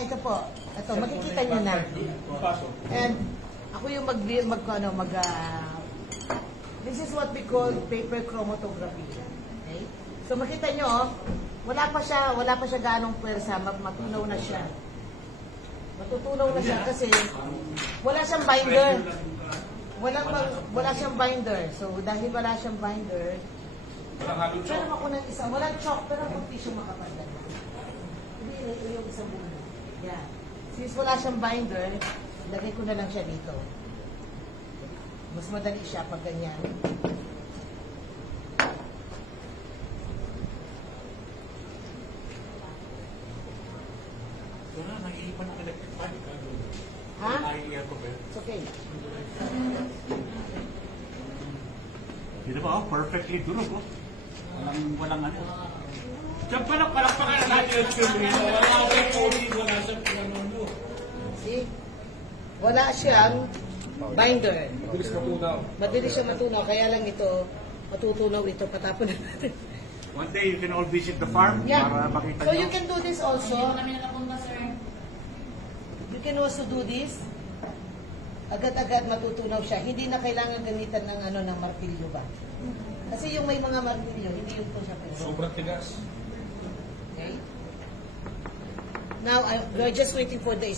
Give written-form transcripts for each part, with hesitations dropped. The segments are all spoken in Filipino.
ito po. Ito, makikita niyo na. And ako yung this is what we call paper chromatography. Okay? So makita niyo, wala pa siya ganong pwersa, matunaw na siya. Matutunaw na siya kasi wala siyang binder. Wala siyang binder. So dahil wala siyang binder, pero ako ng isa, walang chalk, pero ang tissue makapal. Hindi yung isang buo. Yeah. Since wala siyang binder, lagay ko na lang siya dito. Mas madali siya pag ganyan. Nag-iipan ng electric fan. Ha? It's okay. Dito ba? Perfectly durog. Walang ano. Diyan pa lang palakpakan natin yung children. See? Wala siyang binder. Mabilis matunaw. Mabilis siya matunaw. Kaya lang ito, matutunaw ito. Patapon na natin. One day you can all visit the farm para makita So nyo. you can do this also. You can also do this. Agad-agad matutunaw siya. Hindi na kailangan gamitan ng martilyo ba? Kasi yung may mga martilyo, hindi yung po siya pwede. Sobrang tigas. Okay? Now, we're just waiting for the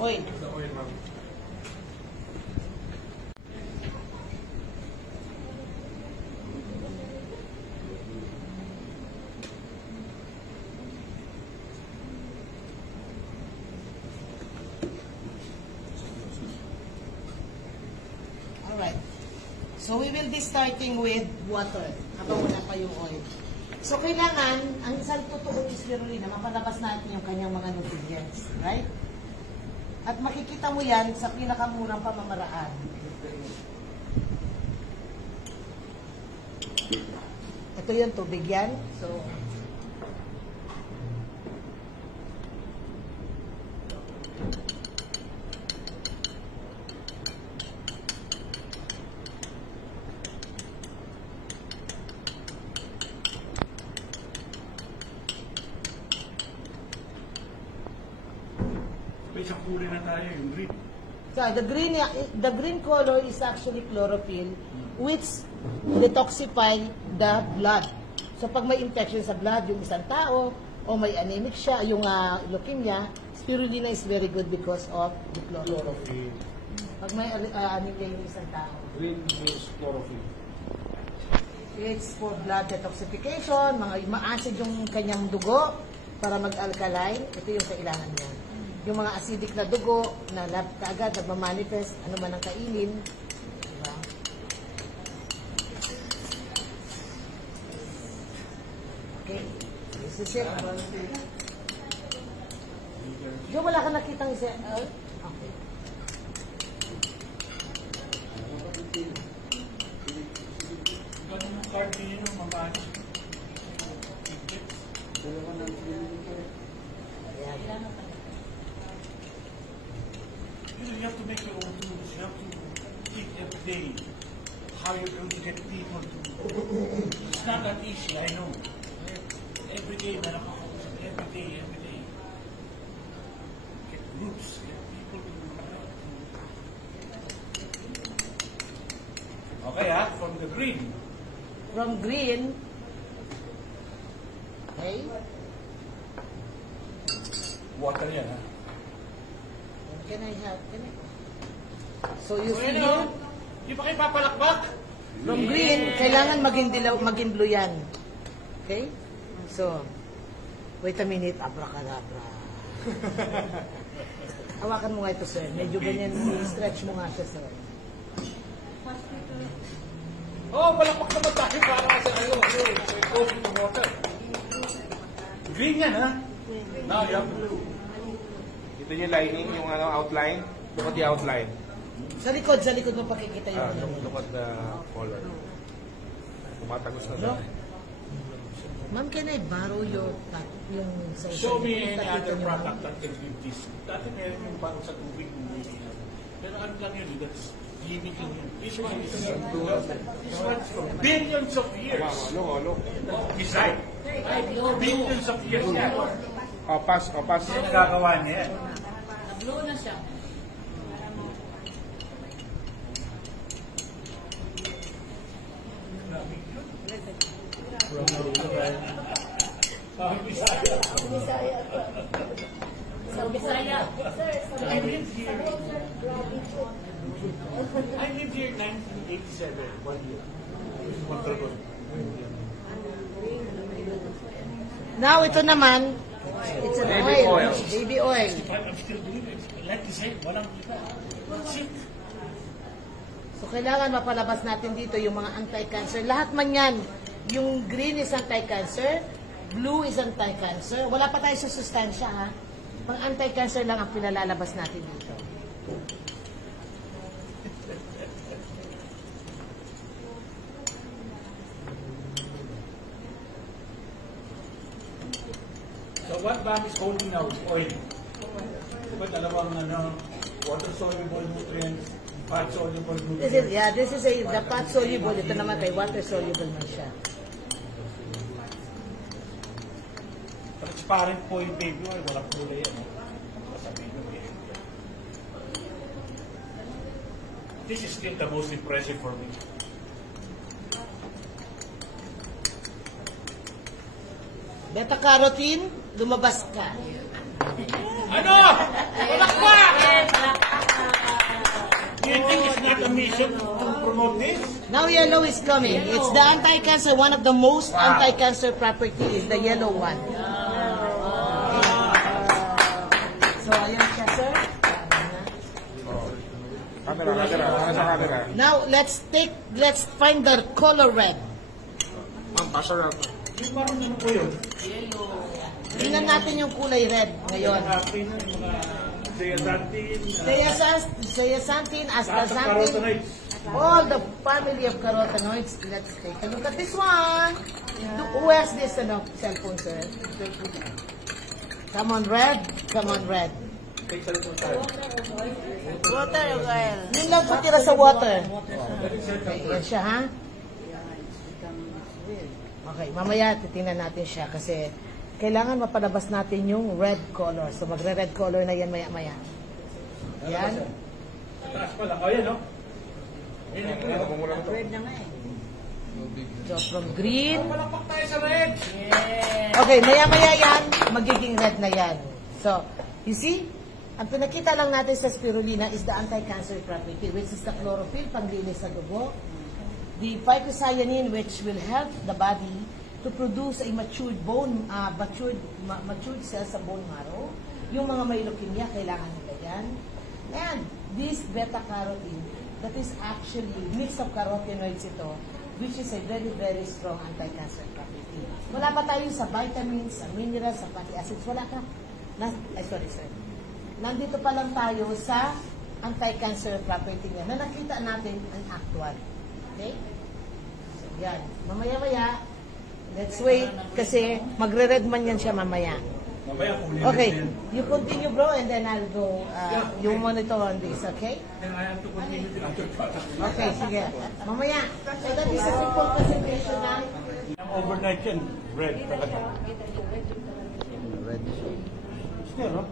oil. The oil, ma'am. Alright. So, we will be starting with water habang wala pa yung oil. So, kailangan, ang isang tutuong spirulina, mapalabas natin yung kanyang mga nutrients. Right? At makikita mo yan sa pinakamurang pamamaraan. Ito yung tubig yan. So, May isang kulay na tayo, yung green. so the green color is actually chlorophyll, which detoxify the blood. So pag may infection sa blood yung isang tao, o may anemic siya, yung leukemia, spirulina is very good because of the chlorophyll. Chlorophyll. Pag may anemia yung isang tao. Green means chlorophyll. It's for blood detoxification, ma-acid yung kanyang dugo para mag-alkaline. Ito yung kailangan niya. Yung mga acidic na dugo na kaagad nagmamanifest, ano man ang kainin. Diba? Okay. This is it. Yung wala ka nakitang isa. Okay. Ganun ang card din yun, mamani. Ayan. You have to make your own tools. You have to think every day how you're going to get people to... It's not that easy, I know. Every day, meron ako. Every day. Get groups, get people to... Okay, from the green. From green. Okay. Water yan, ha? Can I? So you So, see yun, here? Di ba kayo papalakbak? From green, kailangan maging dilaw, maging blue yan. Okay? So, wait a minute, abracadabra. Hawakan mo nga ito, sir. Medyo ganyan, i-stretch mo nga siya, sir. Palakpak naman tayo para sa kayo. So, it goes into water. Green yan, ha? Now, you have blue. Ito yung lining, yung outline. Look at the outline. Sa likod mo pakikita yung Look at the color. Tumatagos na Look. Ma'am, can I borrow yung sa Show me any Pakita other niyo, product ma'am. that can give this. Dati meron yung parang sa tubig. Pero ano lang yun, that's limiting yun. This one is from billions of years. Look. Beside, billions of years. Opas. Kasi nagagawa niya yan. Blue na siya. Sa Bisaya. I lived here. I lived here in 1987, 1 year. Mondragon. Now, ito naman, it's an Baby oil. Baby oil. I'm still doing it. Like you say, walang kita. That's it. So, kailangan mapalabas natin dito yung mga anti-cancer. Lahat man yan. Yung green is anti-cancer, blue is anti-cancer. Wala pa tayo sa sustansya, ha? Pang anti-cancer lang ang pinalalabas natin dito. So what Bam is holding now is oil. But alam mo water-soluble nutrients, fat-soluble nutrients. This is the fat soluble. Ito naman kay water soluble man siya. Transparent po yung baby oil, walang kulay yan. Sasabihin yung baby oil. This is still the most impressive for me. Beta-carotene, lumabas ka. Ano? Palakpa! Do you think it's not a mission to promote this? Now yellow is coming. It's the anti-cancer. One of the most anti-cancer property is the yellow one. So, ayan siya, sir. Camera. Now, let's find the color red. Ma'am, pasok na. Yung parang ano po yun? Tingnan natin yung kulay red ngayon. Akin yung mga zeaxanthin, Zeaxanthin, astaxanthin, carotenoids. all the family of carotenoids. Let's take a look at this one. Who has this cellphone, sir? Come on, red. Come on, red. Water oil. Yun lang po tira sa water. Okay, yan siya, ha? Okay, mamaya titingnan natin siya kasi kailangan mapalabas natin yung red color. So, magre-red color na yan maya-maya. Yan. Taas pa lang. O, yan, no? Red na nga eh. So, from green. Palakpak tayo sa red! Okay, maya-maya yan, magiging red na yan. So, you see? Ang pinakita lang natin sa spirulina is the anti-cancer property, which is the chlorophyll, panglinis sa dugo. The phycocyanin, which will help the body to produce a matured cells sa bone marrow. Yung mga may leukemia, kailangan nila yan. And this beta-carotene, that is actually mix of carotenoids ito, which is a very, very strong anti-cancer property. Wala pa tayo sa vitamins, sa minerals, sa fatty acids. Wala ka. Sorry, sir. Nandito pa lang tayo sa anti-cancer property niya na nakita natin ang actual. Okay? So, yan. Mamaya-maya, let's wait kasi magre-red man yan siya mamaya. Mamaya kung Okay, you continue bro and then I'll go, you monitor on this, okay? Then I have to continue the other product. Okay, sige. Mamaya. So that is a simple presentation na. Overnight yan, red talaga. Red. Still, no?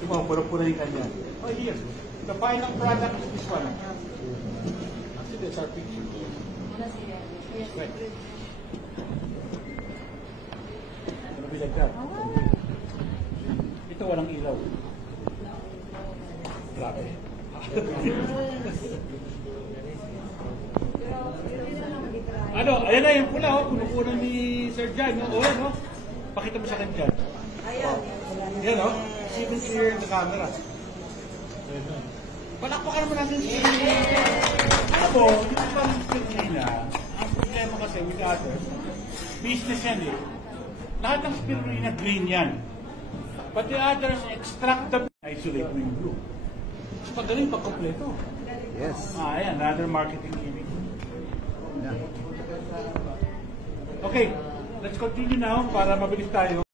Diba, pura-pura yung kanya. Oh, here. The final product is this one. Actually, that's our picture. Right. Ano ba like that? Ito walang ilaw. Grabe. Ano, ayan na yung pula, oh. Puno-puno ni Sir Jan. Oh, yan, oh. Pakita mo sa akin dyan. Yan, oh. See even clear in the camera. Palakpakan naman natin si... Alam mo, dito pa rin spirulina, ang problema kasi with others, business yan eh. Lahat ng spirulina green yan. But the others extract the isolate mo yung blue. So pagaling pag kompleto. Yes. Ayan, another marketing gimmick. Okay, let's continue now para mabilis tayo.